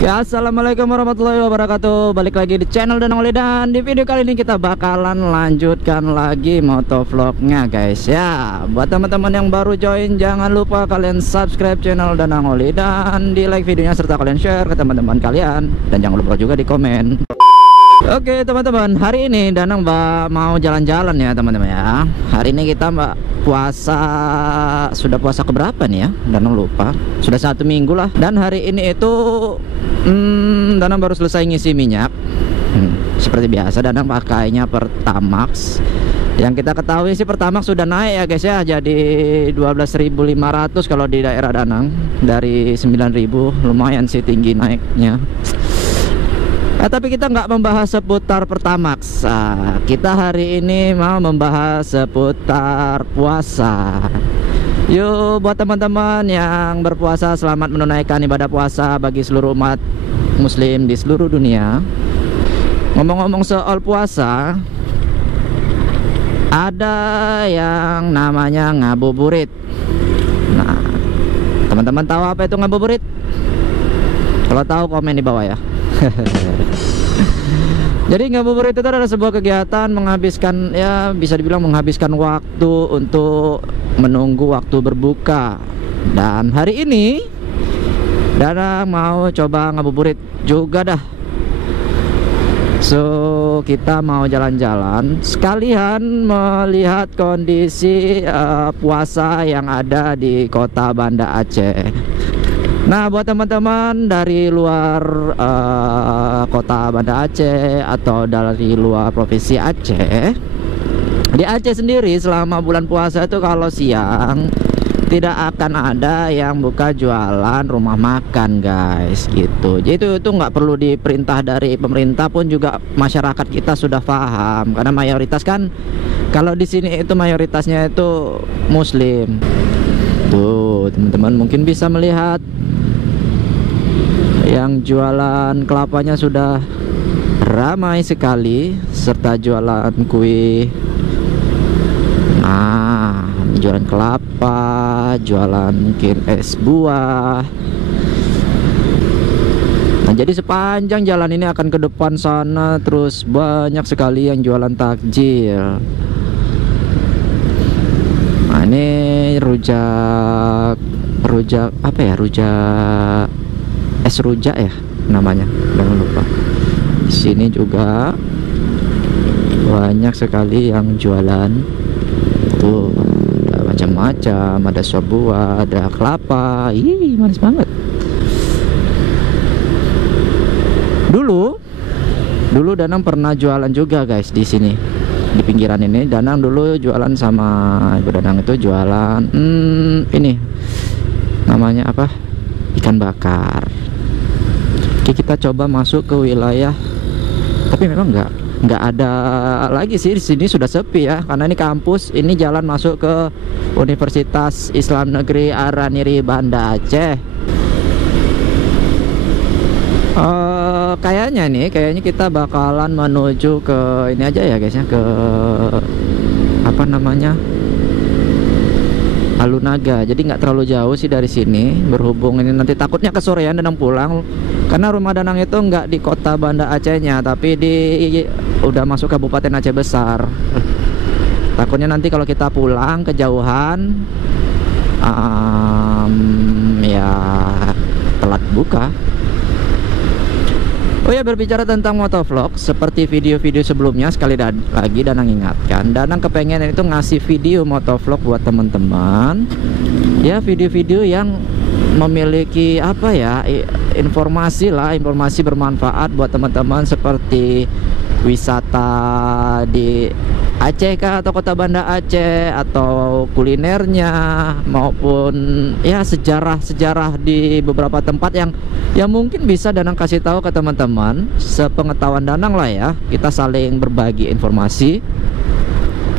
Ya, assalamualaikum warahmatullahi wabarakatuh. Balik lagi di channel Danang Oli, dan di video kali ini kita bakalan lanjutkan lagi motovlognya guys. Ya, buat teman-teman yang baru join, jangan lupa kalian subscribe channel Danang Oli dan di like videonya, serta kalian share ke teman-teman kalian, dan jangan lupa juga di komen. Oke teman-teman, hari ini Danang mau jalan-jalan ya teman-teman ya. Hari ini kita puasa, sudah puasa keberapa nih ya? Danang lupa. Sudah 1 minggu lah. Dan hari ini itu Danang baru selesai ngisi minyak. Seperti biasa Danang pakainya Pertamax. Yang kita ketahui sih Pertamax sudah naik ya guys ya, jadi 12.500 kalau di daerah Danang, dari 9.000. Lumayan sih tinggi naiknya. Tapi kita nggak membahas seputar Pertamax. Kita hari ini mau membahas seputar puasa. Yuk, buat teman-teman yang berpuasa, selamat menunaikan ibadah puasa bagi seluruh umat muslim di seluruh dunia. Ngomong-ngomong soal puasa, ada yang namanya ngabuburit. Nah, teman-teman tahu apa itu ngabuburit? Kalau tahu komen di bawah ya. Jadi ngabuburit itu adalah sebuah kegiatan menghabiskan, ya bisa dibilang menghabiskan waktu untuk menunggu waktu berbuka. Dan hari ini Danang mau coba ngabuburit juga dah. So kita mau jalan-jalan sekalian melihat kondisi puasa yang ada di kota Banda Aceh. Nah, buat teman-teman dari luar kota Banda Aceh atau dari luar provinsi Aceh, di Aceh sendiri selama bulan puasa itu kalau siang tidak akan ada yang buka jualan rumah makan guys, gitu. Jadi itu nggak perlu diperintah dari pemerintah, pun juga masyarakat kita sudah paham, karena mayoritas kan kalau di sini itu mayoritasnya itu muslim. Tuh teman-teman mungkin bisa melihat yang jualan kelapanya sudah ramai sekali, serta jualan kue. Nah, jualan kelapa, jualan mungkin es buah. Nah, jadi sepanjang jalan ini akan ke depan sana terus banyak sekali yang jualan takjil. Nah, ini rujak apa ya, rujak es rujak ya namanya, jangan lupa. Di sini juga banyak sekali yang jualan. Tuh, ada macam-macam, ada sop buah, ada kelapa. Ih, manis banget. Dulu Danang pernah jualan juga guys di sini, di pinggiran ini. Danang dulu jualan sama ibu Danang, itu jualan ini namanya apa, ikan bakar. Oke, kita coba masuk ke wilayah, tapi memang nggak ada lagi sih di sini, sudah sepi ya, karena ini kampus. Ini jalan masuk ke Universitas Islam Negeri Araniri Banda Aceh. Kayaknya kita bakalan menuju ke ini aja ya guys ya, ke apa namanya, Alunaga. Jadi nggak terlalu jauh sih dari sini. Berhubung ini nanti takutnya kesorean Danang pulang, karena rumah Danang itu nggak di kota Banda Acehnya, tapi udah masuk Kabupaten Aceh Besar. Takutnya nanti kalau kita pulang kejauhan, ya telat buka. Oh ya, berbicara tentang motovlog, seperti video-video sebelumnya, sekali lagi Danang ingatkan, Danang kepengen itu ngasih video motovlog buat teman-teman. Ya, video-video yang memiliki apa ya, informasi bermanfaat buat teman-teman, seperti wisata di Aceh kah, atau kota Banda Aceh, atau kulinernya, maupun ya sejarah di beberapa tempat yang mungkin bisa Danang kasih tahu ke teman-teman, sepengetahuan Danang lah ya. Kita saling berbagi informasi,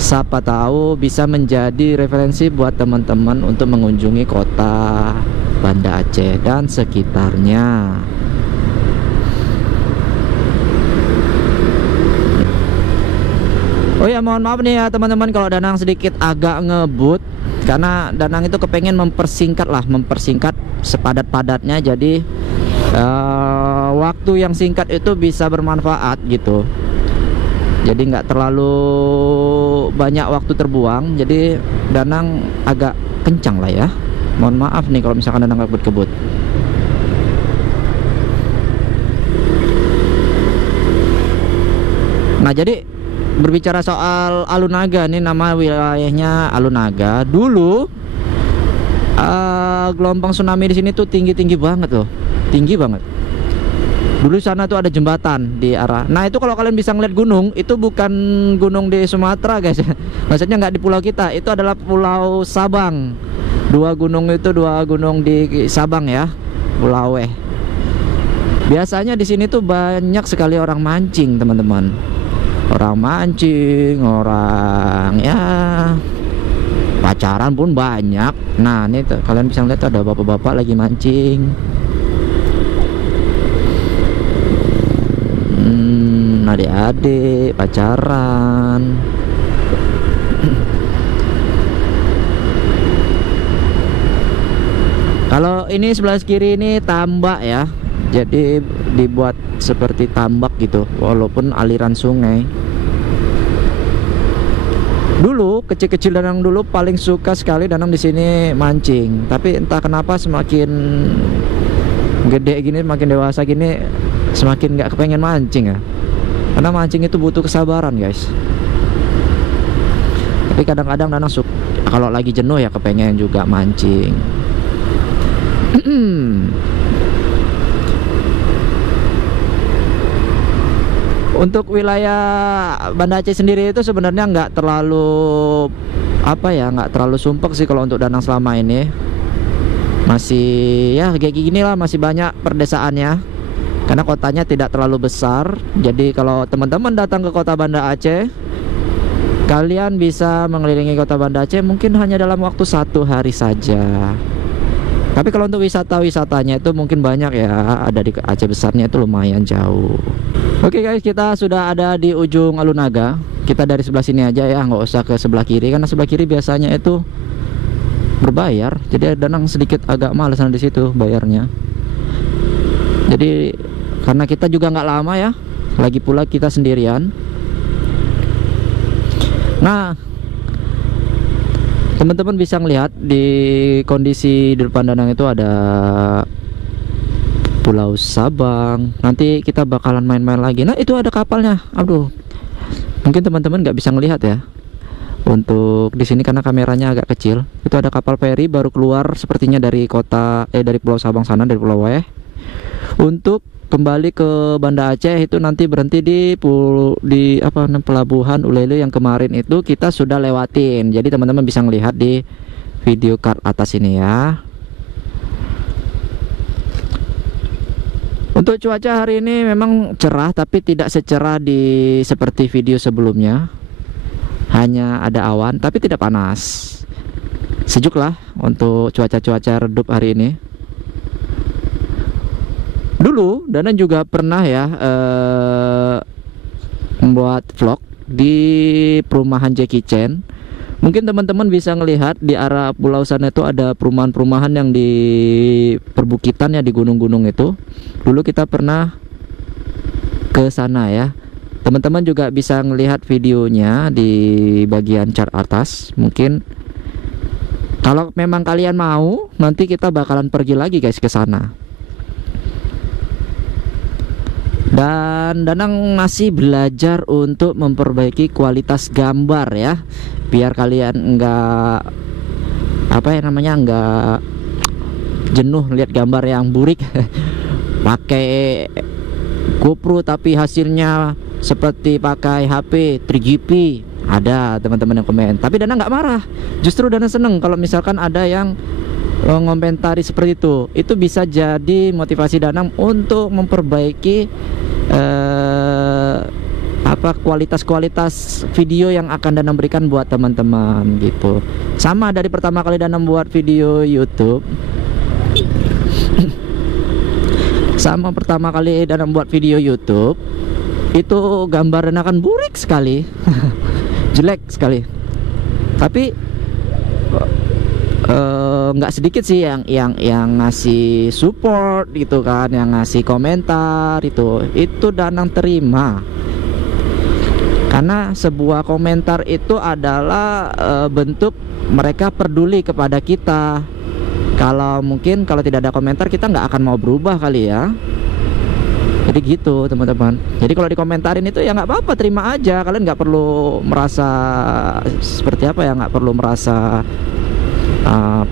siapa tahu bisa menjadi referensi buat teman-teman untuk mengunjungi kota Banda Aceh dan sekitarnya. Oh ya, mohon maaf nih ya teman-teman kalau Danang sedikit agak ngebut, karena Danang itu kepengen mempersingkat sepadat-padatnya. Jadi waktu yang singkat itu bisa bermanfaat gitu. Jadi nggak terlalu banyak waktu terbuang. Jadi Danang agak kencang lah ya. Mohon maaf nih kalau misalkan Danang kebut-kebut. Nah, jadi berbicara soal Alunaga nih, nama wilayahnya Alunaga. Dulu gelombang tsunami di sini tuh tinggi-tinggi banget loh. Tinggi banget. Dulu sana tuh ada jembatan di arah. Nah, itu kalau kalian bisa ngeliat gunung, itu bukan gunung di Sumatera, guys. Maksudnya nggak di pulau kita, itu adalah Pulau Sabang. Dua gunung di Sabang ya, Pulau Weh. Biasanya di sini tuh banyak sekali orang mancing, teman-teman. Orang mancing, orang ya pacaran pun banyak. Nah, ini tuh, kalian bisa lihat ada bapak-bapak lagi mancing. Adik-adik pacaran. Kalau ini sebelah kiri ini tambak ya. Jadi dibuat seperti tambak gitu, walaupun aliran sungai. Dulu kecil-kecil Danang dulu paling suka sekali Danang di sini mancing. Tapi entah kenapa semakin gede gini, makin dewasa gini, semakin nggak kepengen mancing ya. Karena mancing itu butuh kesabaran, guys. Tapi kadang-kadang Danang suka, kalau lagi jenuh ya kepengen juga mancing. Untuk wilayah Banda Aceh sendiri itu sebenarnya nggak terlalu nggak terlalu sumpek sih kalau untuk Danang selama ini. Masih ya kayak gini lah, masih banyak perdesaannya. Karena kotanya tidak terlalu besar. Jadi kalau teman-teman datang ke kota Banda Aceh, kalian bisa mengelilingi kota Banda Aceh mungkin hanya dalam waktu 1 hari saja. Tapi kalau untuk wisatanya itu mungkin banyak ya. Ada di Aceh besarnya itu lumayan jauh. Oke guys, kita sudah ada di ujung Alunaga. Kita dari sebelah sini aja ya, nggak usah ke sebelah kiri. Karena sebelah kiri biasanya itu berbayar. Jadi Danang sedikit agak males di situ bayarnya. Jadi karena kita juga nggak lama ya, lagi pula kita sendirian. Nah, teman-teman bisa ngelihat di kondisi di depan Danang itu ada Pulau Sabang. Nanti kita bakalan main-main lagi. Nah, itu ada kapalnya. Aduh, mungkin teman-teman nggak bisa ngelihat ya untuk di sini karena kameranya agak kecil. Itu ada kapal feri baru keluar sepertinya dari dari Pulau Sabang sana, dari Pulau Weh. Untuk kembali ke Banda Aceh itu nanti berhenti di pelabuhan Ulele yang kemarin itu kita sudah lewatin. Jadi teman-teman bisa melihat di video card atas ini ya. Untuk cuaca hari ini memang cerah, tapi tidak secerah seperti video sebelumnya. Hanya ada awan tapi tidak panas. Sejuk lah untuk cuaca redup hari ini. Dulu Danang juga pernah ya membuat vlog di perumahan Jackie Chan. Mungkin teman-teman bisa ngelihat di arah pulau sana itu ada perumahan-perumahan yang di perbukitan ya, di gunung-gunung itu. Dulu kita pernah ke sana ya. Teman-teman juga bisa ngelihat videonya di bagian chart atas. Mungkin kalau memang kalian mau, nanti kita bakalan pergi lagi guys ke sana. Dan Danang masih belajar untuk memperbaiki kualitas gambar ya, biar kalian enggak enggak jenuh lihat gambar yang burik. Pakai GoPro tapi hasilnya seperti pakai HP 3GP. Ada teman-teman yang komen, tapi Danang nggak marah. Justru Danang seneng kalau misalkan ada yang mengomentari seperti itu. Itu bisa jadi motivasi Danang untuk memperbaiki kualitas video yang akan Danang berikan buat teman-teman gitu. Sama dari pertama kali Danang buat video YouTube. Sama pertama kali Danang buat video YouTube, itu gambar Danang kan burik sekali. Jelek sekali. Tapi nggak sedikit sih yang ngasih support gitu kan, yang ngasih komentar itu Danang terima. Karena sebuah komentar itu adalah bentuk mereka peduli kepada kita. Kalau tidak ada komentar kita nggak akan mau berubah kali ya. Jadi gitu teman-teman. Jadi kalau dikomentarin itu ya nggak apa-apa, terima aja. Kalian nggak perlu merasa seperti apa ya, nggak perlu merasa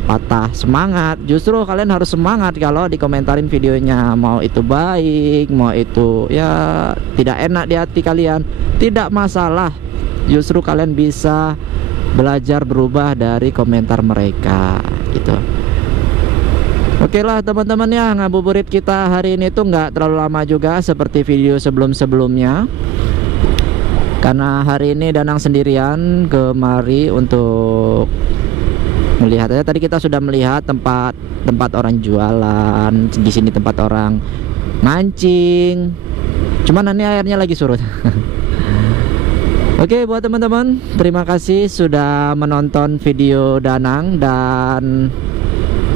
patah semangat. Justru kalian harus semangat kalau dikomentarin videonya, mau itu baik, mau itu ya tidak enak di hati kalian, tidak masalah. Justru kalian bisa belajar berubah dari komentar mereka gitu. Oke lah teman-teman ya, ngabuburit kita hari ini tuh nggak terlalu lama juga seperti video sebelum-sebelumnya. Karena hari ini Danang sendirian kemari untuk melihat aja. Tadi kita sudah melihat tempat orang jualan, di sini tempat orang mancing. Cuman ini airnya lagi surut. Oke, buat teman-teman, terima kasih sudah menonton video Danang, dan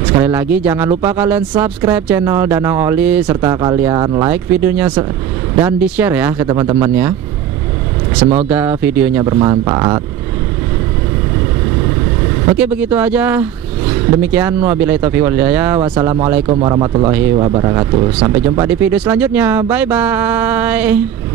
sekali lagi jangan lupa kalian subscribe channel Danang Oli, serta kalian like videonya dan di share ya ke teman-temannya. Semoga videonya bermanfaat. Oke, begitu aja. Demikian, wabillahi taufiq wal hidayah. Wassalamualaikum warahmatullahi wabarakatuh. Sampai jumpa di video selanjutnya. Bye bye.